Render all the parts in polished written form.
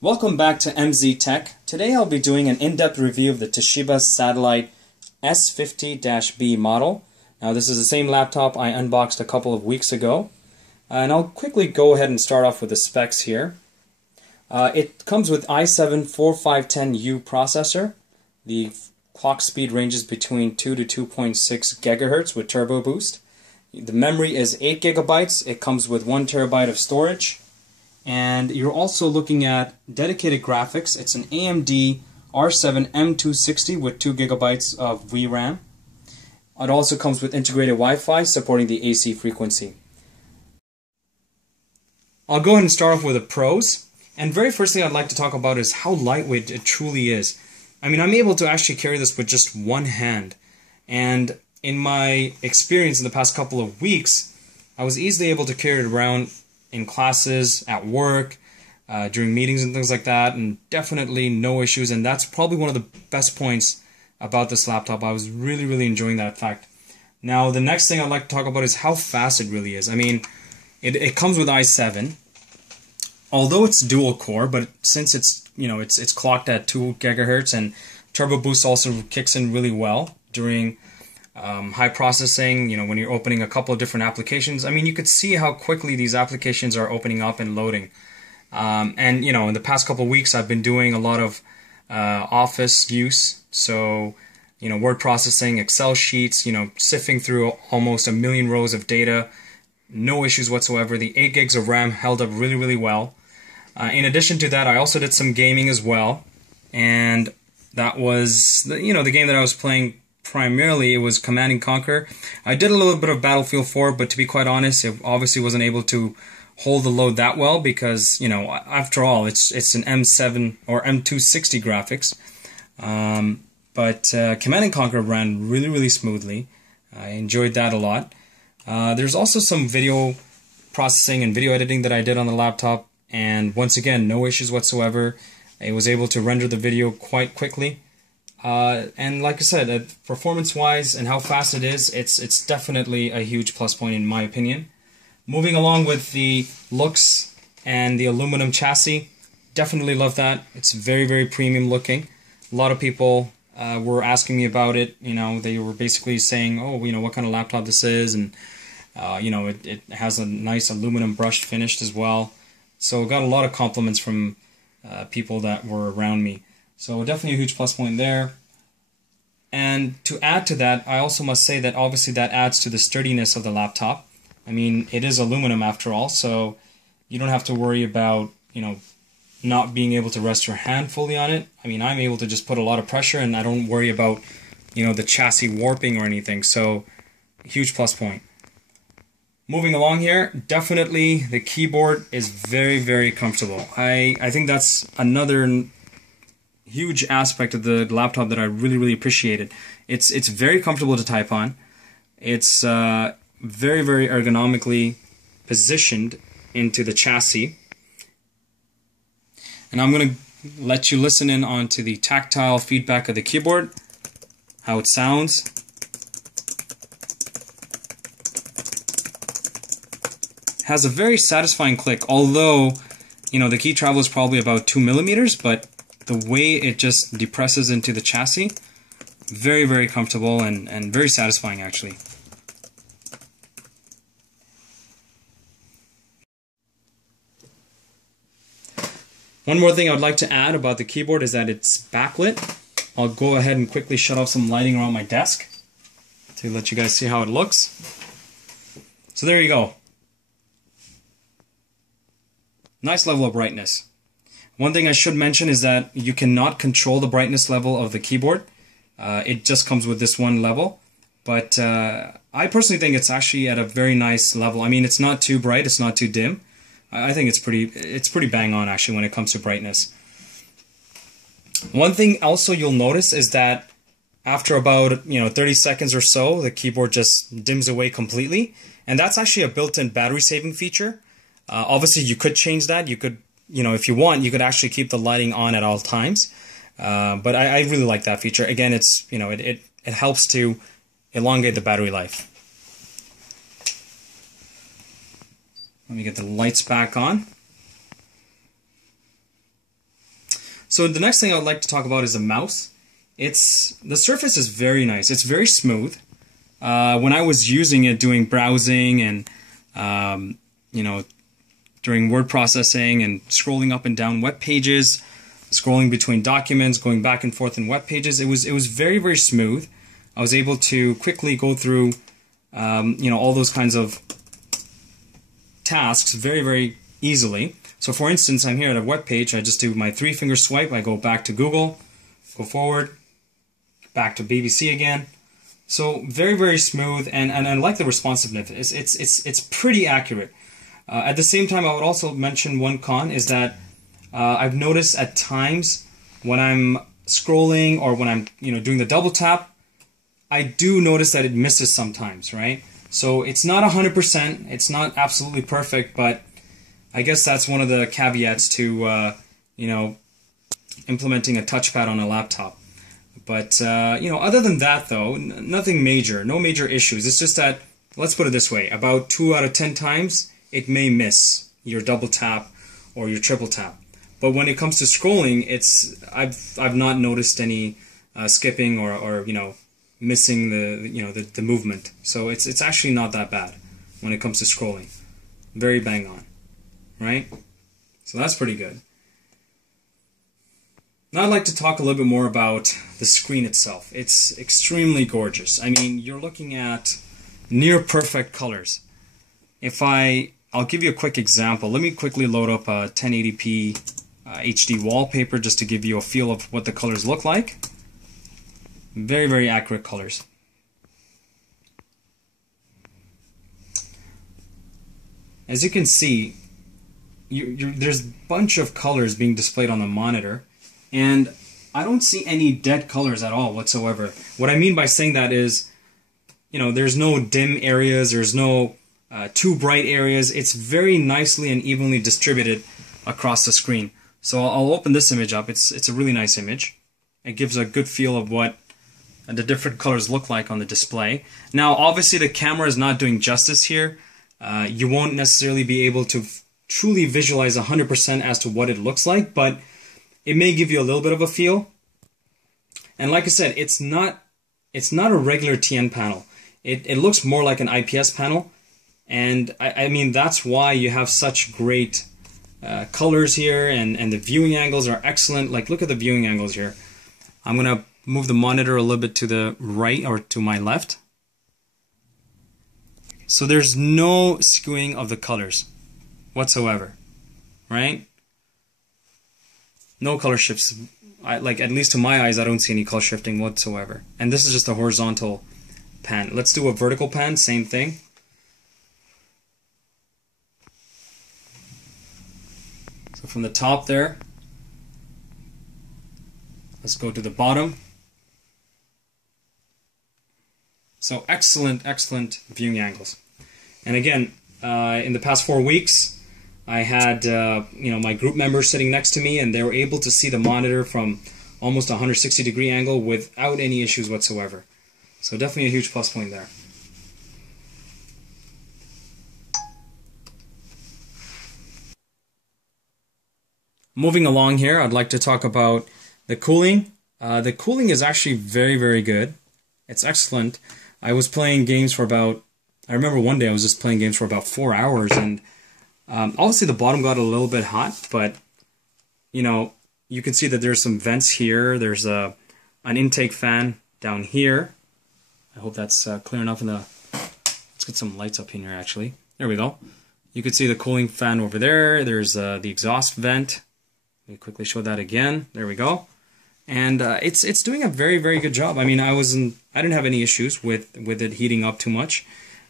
Welcome back to MZ Tech. Today I'll be doing an in-depth review of the Toshiba Satellite S50-B model. Now this is the same laptop I unboxed a couple of weeks ago. And I'll quickly go ahead and start off with the specs here. It comes with i7 4510U processor. The clock speed ranges between 2 to 2.6 GHz with turbo boost. The memory is 8 GB. It comes with 1 TB of storage. And you're also looking at dedicated graphics. It's an AMD R7 M260 with 2 GB of VRAM. It also comes with integrated Wi-Fi supporting the AC frequency. I'll go ahead and start off with the pros. And very first thing I'd like to talk about is how lightweight it truly is. I mean, I'm able to actually carry this with just one hand. And in my experience in the past couple of weeks, I was easily able to carry it around in classes, at work, during meetings and things like that, and definitely no issues. And that's probably one of the best points about this laptop. I was really enjoying that fact. Now, the next thing I'd like to talk about is how fast it really is. I mean, it comes with i7, although it's dual core, but since it's clocked at 2 GHz, and turbo boost also kicks in really well during high processing, when you're opening a couple of different applications. I mean, you could see how quickly these applications are opening up and loading. And, in the past couple of weeks, I've been doing a lot of office use. So, word processing, Excel sheets, sifting through almost 1 million rows of data. No issues whatsoever. The 8 gigs of RAM held up really well. In addition to that, I also did some gaming as well. And that was, the game that I was playing primarily. It was Command & Conquer. I did a little bit of Battlefield 4, but to be quite honest, it obviously wasn't able to hold the load that well because, after all, it's an M7 or M260 graphics. But Command & Conquer ran really smoothly. I enjoyed that a lot. There's also some video processing and video editing that I did on the laptop, and once again, no issues whatsoever. I was able to render the video quite quickly. And like I said, performance-wise and how fast it is, it's definitely a huge plus point in my opinion. Moving along with the looks and the aluminum chassis, definitely love that. It's very premium looking. A lot of people were asking me about it. They were basically saying, oh, what kind of laptop this is, and it has a nice aluminum brushed finish as well. So got a lot of compliments from people that were around me. So definitely a huge plus point there. And to add to that, I also must say that obviously that adds to the sturdiness of the laptop. I mean, it is aluminum after all, so you don't have to worry about, not being able to rest your hand fully on it. I mean, I'm able to just put a lot of pressure and I don't worry about, the chassis warping or anything. So huge plus point. Moving along here, definitely the keyboard is very comfortable. I think that's another huge aspect of the laptop that I really appreciated. It's very comfortable to type on. It's very ergonomically positioned into the chassis. And I'm going to let you listen in onto the tactile feedback of the keyboard, how it sounds. It has a very satisfying click, although the key travel is probably about 2 millimeters, but the way it just depresses into the chassis, very comfortable and very satisfying actually. One more thing I would like to add about the keyboard is that it's backlit. I'll go ahead and quickly shut off some lighting around my desk to let you guys see how it looks. So there you go. Nice level of brightness. One thing I should mention is that you cannot control the brightness level of the keyboard. It just comes with this one level. But I personally think it's actually at a very nice level. I mean, it's not too bright, it's not too dim. I think it's pretty bang on actually when it comes to brightness. One thing also you'll notice is that after about 30 seconds or so, the keyboard just dims away completely, and that's actually a built-in battery saving feature. Obviously, you could change that. You could, if you want, you could actually keep the lighting on at all times. But I really like that feature. Again, it's it helps to elongate the battery life. Let me get the lights back on. So the next thing I would like to talk about is the mouse. The surface is very nice. It's very smooth. When I was using it doing browsing and you know, during word processing and scrolling up and down web pages, scrolling between documents, going back and forth in web pages, it was very, very smooth. I was able to quickly go through you know, all those kinds of tasks very, very easily. So for instance, I'm here at a web page. I just do my 3-finger swipe. I go back to Google, go forward, back to BBC again. So very, very smooth, and I like the responsiveness. It's pretty accurate. At the same time, I would also mention one con is that I've noticed at times when I'm scrolling or when I'm doing the double tap, I do notice that it misses sometimes, right? So it's not 100%, it's not absolutely perfect, but I guess that's one of the caveats to implementing a touchpad on a laptop. But other than that though, nothing major, no major issues. It's just that, let's put it this way, about 2 out of 10 times it may miss your double tap or your triple tap. But when it comes to scrolling, I've not noticed any skipping or missing the movement. So it's actually not that bad when it comes to scrolling. Very bang on, right? So that's pretty good. Now I'd like to talk a little bit more about the screen itself. It's extremely gorgeous. I mean, you're looking at near perfect colors. I'll give you a quick example. Let me quickly load up a 1080p HD wallpaper just to give you a feel of what the colors look like. Very, very accurate colors. As you can see, there's a bunch of colors being displayed on the monitor, and I don't see any dead colors at all whatsoever. What I mean by saying that is, there's no dim areas, there's no too bright areas. It's very nicely and evenly distributed across the screen. So I'll open this image up. It's a really nice image. It gives a good feel of what the different colors look like on the display. Now, obviously, the camera is not doing justice here. You won't necessarily be able to truly visualize 100% as to what it looks like, but it may give you a little bit of a feel. And like I said, it's not a regular TN panel. It looks more like an IPS panel, and I mean that's why you have such great colors here, and the viewing angles are excellent. Like, look at the viewing angles here. I'm gonna move the monitor a little bit to the right or to my left. So there's no skewing of the colors whatsoever, right? No color shifts. Like, at least to my eyes, I don't see any color shifting whatsoever. And this is just a horizontal pan. Let's do a vertical pan, same thing. So from the top there, let's go to the bottom. So excellent, excellent viewing angles. And again, in the past 4 weeks, I had my group members sitting next to me, and they were able to see the monitor from almost a 160-degree angle without any issues whatsoever. So definitely a huge plus point there. Moving along here, I'd like to talk about the cooling. The cooling is actually very, very good. It's excellent. I was playing games for I remember one day I was just playing games for about 4 hours, and obviously the bottom got a little bit hot, but you can see that there's some vents here. There's an intake fan down here. I hope that's clear enough. Let's get some lights up in here actually. There we go. You can see the cooling fan over there. There's the exhaust vent. Let me quickly show that again. There we go. And it's doing a very, very good job. I mean, I didn't have any issues with it heating up too much.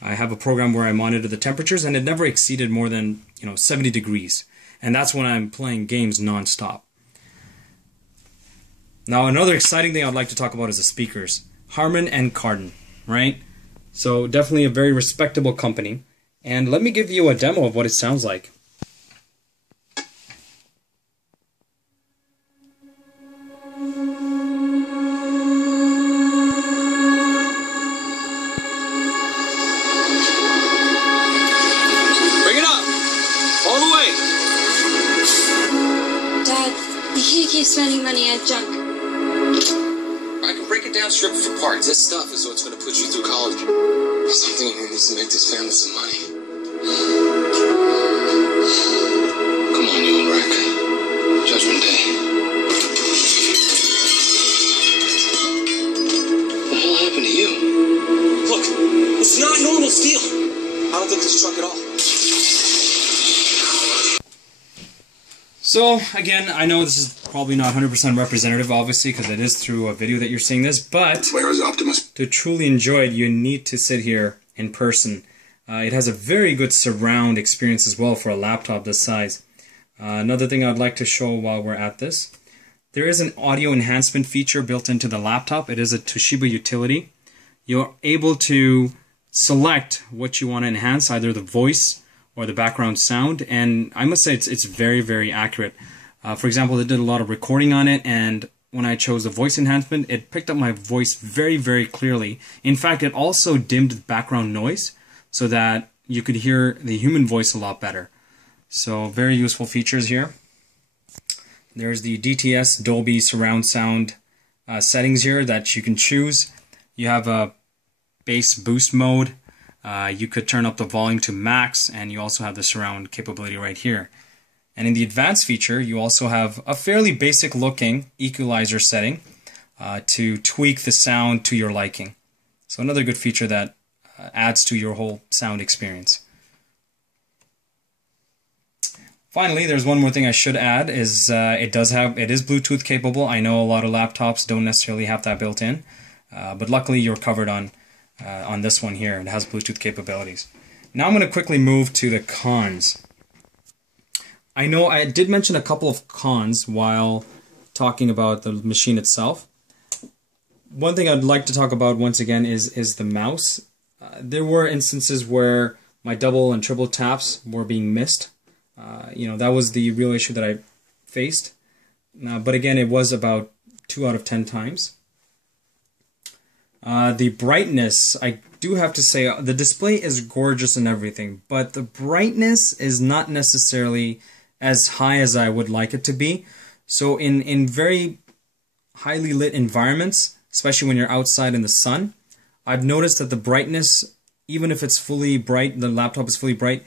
I have a program where I monitor the temperatures, and it never exceeded more than 70 degrees, and that's when I'm playing games non-stop. Now, another exciting thing I'd like to talk about is the speakers. Harman Kardon, right? So definitely a very respectable company. And let me give you a demo of what it sounds like. you keep spending money on junk? I can break it down, strip it for parts. This stuff is what's going to put you through college. Something in here needs to make this family some money. Come on, you old wreck. Judgment Day. What the hell happened to you? Look, it's not normal steel. I don't think this truck at all. So, again, I know this is probably not 100% representative, obviously, because it is through a video that you're seeing this, but Where is Optimus? to truly enjoy it, you need to sit here in person. It has a very good surround experience as well for a laptop this size. Another thing I'd like to show while we're at this, there is an audio enhancement feature built into the laptop. It is a Toshiba utility. You're able to select what you want to enhance, either the voice or the background sound, and I must say it's very, very accurate. For example, they did a lot of recording on it, and when I chose the voice enhancement, it picked up my voice very, very clearly. In fact, it also dimmed the background noise so that you could hear the human voice a lot better. So very useful features here. There's the DTS Dolby surround sound settings here that you can choose. You have a bass boost mode. You could turn up the volume to max, and you also have the surround capability right here. And in the advanced feature, you also have a fairly basic looking equalizer setting to tweak the sound to your liking. So another good feature that adds to your whole sound experience. Finally, there's one more thing I should add, is it is Bluetooth capable. I know a lot of laptops don't necessarily have that built in, but luckily you're covered on this one here. It has Bluetooth capabilities. Now I'm going to quickly move to the cons. I know I did mention a couple of cons while talking about the machine itself. One thing I'd like to talk about once again is the mouse. There were instances where my double and triple taps were being missed. That was the real issue that I faced. But again, it was about 2 out of 10 times. The brightness, I do have to say, the display is gorgeous and everything, but the brightness is not necessarily as high as I would like it to be. So in very highly lit environments, especially when you're outside in the sun, I've noticed that the brightness, even if it's fully bright, the laptop is fully bright,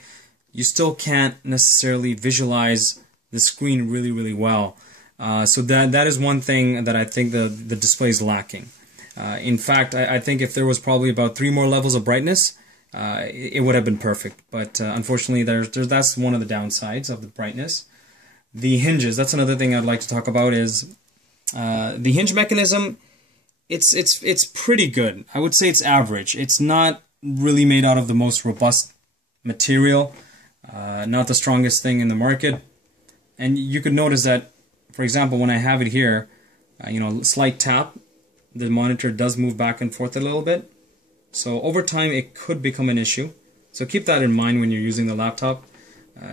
you still can't necessarily visualize the screen really, really well. So that is one thing that I think the display is lacking. In fact, I think if there was probably about 3 more levels of brightness, it would have been perfect. But unfortunately, that's one of the downsides of the brightness. The hinges, that's another thing I'd like to talk about, is the hinge mechanism. It's pretty good. I would say it's average. It's not really made out of the most robust material, not the strongest thing in the market. And you could notice that, for example, when I have it here, slight tap, the monitor does move back and forth a little bit. So over time it could become an issue. So keep that in mind when you're using the laptop.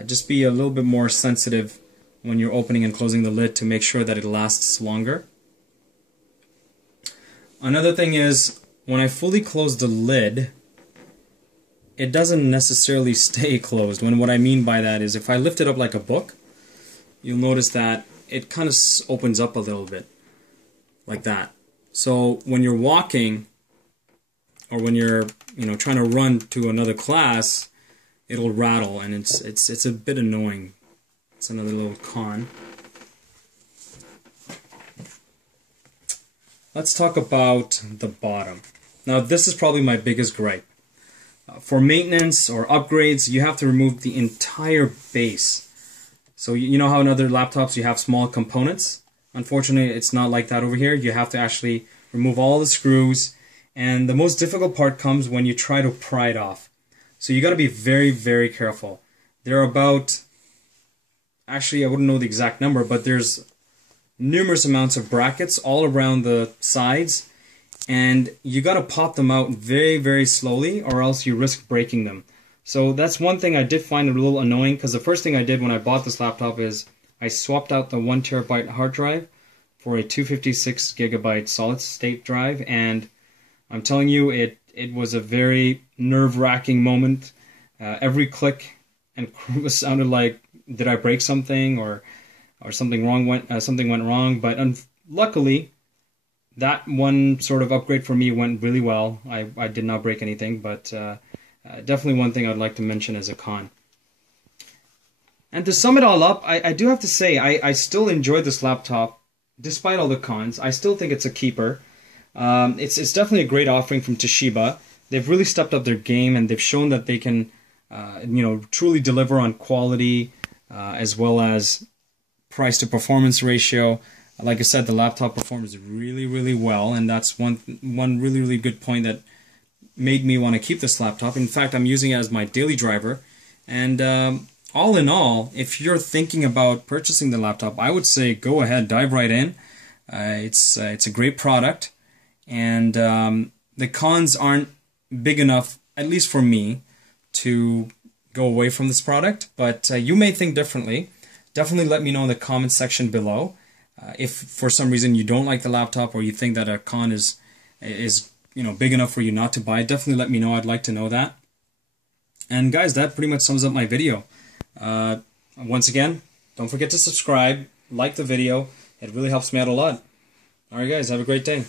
Just be a little bit more sensitive when you're opening and closing the lid to make sure that it lasts longer. Another thing is, when I fully close the lid, it doesn't necessarily stay closed. What I mean by that is, if I lift it up like a book, you'll notice that it kind of opens up a little bit, like that. So when you're walking, or when you're trying to run to another class, it'll rattle, and it's a bit annoying. It's another little con. Let's talk about the bottom. Now this is probably my biggest gripe. For maintenance or upgrades, you have to remove the entire base. So you know how in other laptops you have small components? Unfortunately, it's not like that over here. You have to actually remove all the screws, and the most difficult part comes when you try to pry it off. So you got to be very, very careful. There are about, actually I wouldn't know the exact number, but there's numerous amounts of brackets all around the sides, and you got to pop them out very, very slowly, or else you risk breaking them. So that's one thing I did find a little annoying, because the first thing I did when I bought this laptop is I swapped out the 1 terabyte hard drive for a 256 gigabyte solid state drive, and I'm telling you, it was a very nerve-wracking moment. Every click and sounded like, did I break something? Or or something went wrong. But luckily, that one sort of upgrade for me went really well. I did not break anything, but definitely one thing I'd like to mention as a con. And to sum it all up, I do have to say I still enjoy this laptop despite all the cons. I still think it's a keeper. It's definitely a great offering from Toshiba. They've really stepped up their game, and they've shown that they can truly deliver on quality as well as price to performance ratio. Like I said, the laptop performs really, really well, and that's one really, really good point that made me want to keep this laptop. In fact, I'm using it as my daily driver. And all in all, if you're thinking about purchasing the laptop, I would say go ahead, dive right in. It's a great product, and the cons aren't big enough, at least for me, to go away from this product. But you may think differently. Definitely let me know in the comments section below. If for some reason you don't like the laptop, or you think that a con is big enough for you not to buy it, definitely let me know. I'd like to know that. And guys, that pretty much sums up my video. Once again, don't forget to subscribe, like the video. It really helps me out a lot. Alright guys, have a great day.